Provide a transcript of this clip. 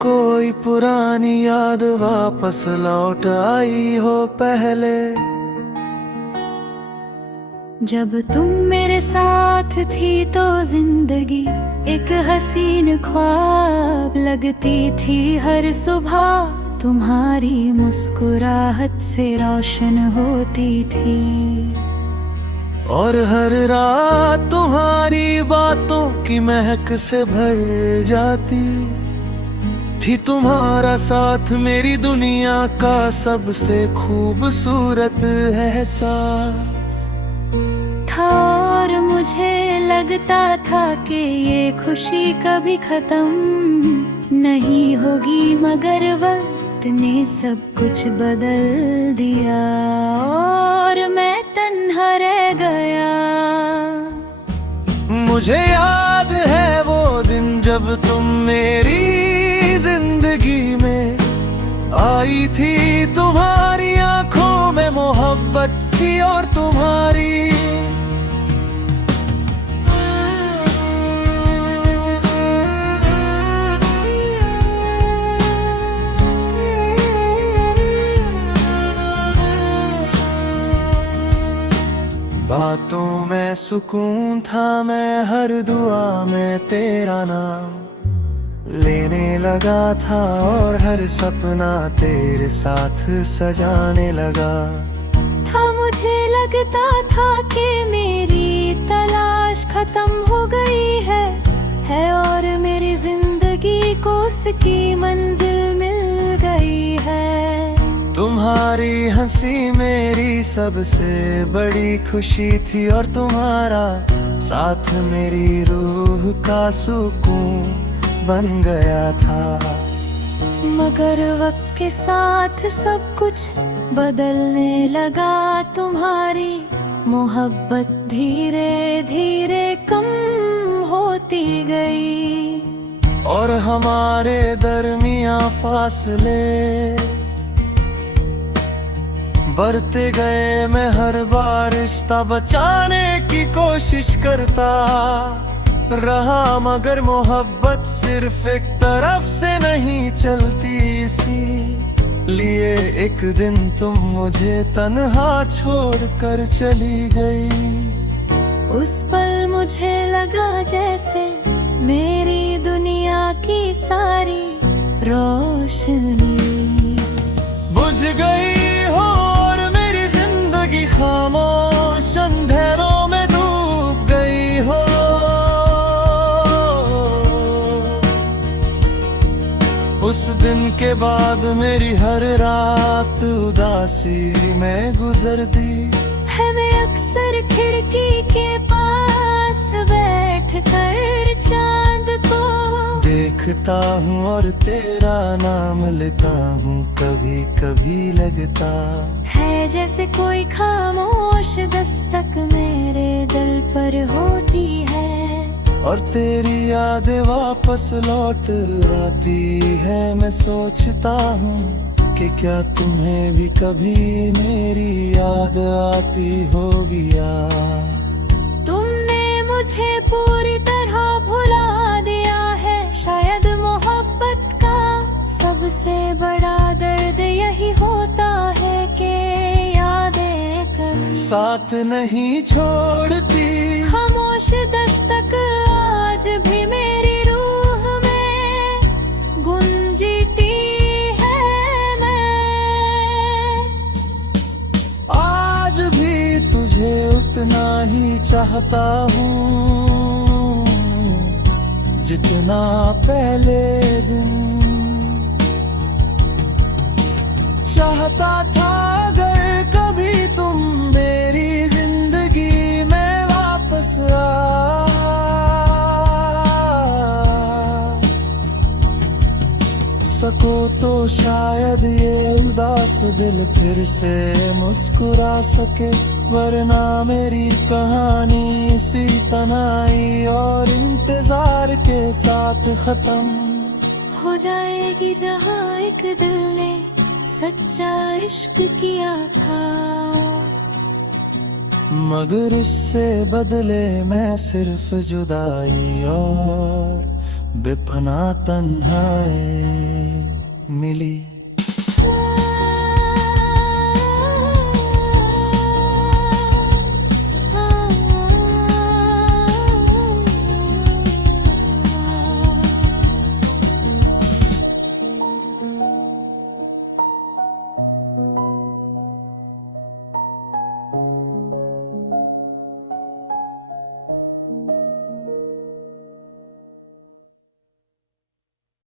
कोई पुरानी याद वापस लौट आई हो पहले। जब तुम मेरे साथ थी तो जिंदगी एक हसीन ख्वाब लगती थी। हर सुबह तुम्हारी मुस्कुराहट से रोशन होती थी, और हर रात तुम्हारी बातों की महक से भर जाती थी। तुम्हारा साथ मेरी दुनिया का सबसे खूबसूरत एहसास था। और मुझे लगता था कि ये खुशी कभी खत्म नहीं होगी, मगर वक्त ने सब कुछ बदल दिया और मैं तन्हा रह गया। मुझे याद है वो दिन जब तुम मेरी जिंदगी में आई थी। तुम्हारी आंखों में मोहब्बत थी और तुम्हारी बातों में सुकून था। मैं हर दुआ में तेरा नाम लेने लगा था और हर सपना तेरे साथ सजाने लगा था। मुझे लगता था कि मेरी तलाश खत्म हो गई है और मेरी जिंदगी को उसकी मंजिल मिल गई है। तुम्हारी हंसी मेरी सबसे बड़ी खुशी थी और तुम्हारा साथ मेरी रूह का सुकून बन गया था। मगर वक्त के साथ सब कुछ बदलने लगा। तुम्हारी मोहब्बत धीरे धीरे कम होती गई और हमारे दरमियां फासले बढ़ते गए। मैं हर बार रिश्ता बचाने की कोशिश करता रहा, मगर मोहब्बत सिर्फ एक तरफ से नहीं चलती। इसीलिए एक दिन तुम मुझे तन्हा छोड़कर चली गई। उस पल मुझे लगा जैसे मेरी दुनिया की सारी रोशनी बुझ गई हो और मेरी जिंदगी खामोश अंधेरों में डूब गई हो। उस दिन के बाद मेरी हर रात उदासी में गुजरती है। मैं अक्सर खिड़की के पास बैठकर चांद को देखता हूँ और तेरा नाम लेता हूँ। कभी कभी लगता है जैसे कोई खामोश दस्तक मेरे दिल पर होती है और तेरी यादें वापस लौट आती है। मैं सोचता हूँ कि क्या तुम्हें भी कभी मेरी याद आती होगी यार। तुमने मुझे पूरी तरह भुला दिया है। शायद मोहब्बत का सबसे बड़ा दर्द यही होता है कि यादें कभी साथ नहीं छोड़ती। खामोश दस्तक आज भी मेरी रूह में गुंजती है। मैं आज भी तुझे उतना ही चाहता हूँ जितना पहले दिन चाहता था। अगर कभी तुम मेरी जिंदगी में वापस आ सको तो शायद ये उदास दिल फिर से मुस्कुरा सके। वरना मेरी कहानी इसी तन्हाई और इंतजार के साथ खत्म हो जाएगी जहाँ एक दिल ने सच्चा इश्क किया था। मगर उससे बदले मैं सिर्फ जुदाई और बेपना तन्हाई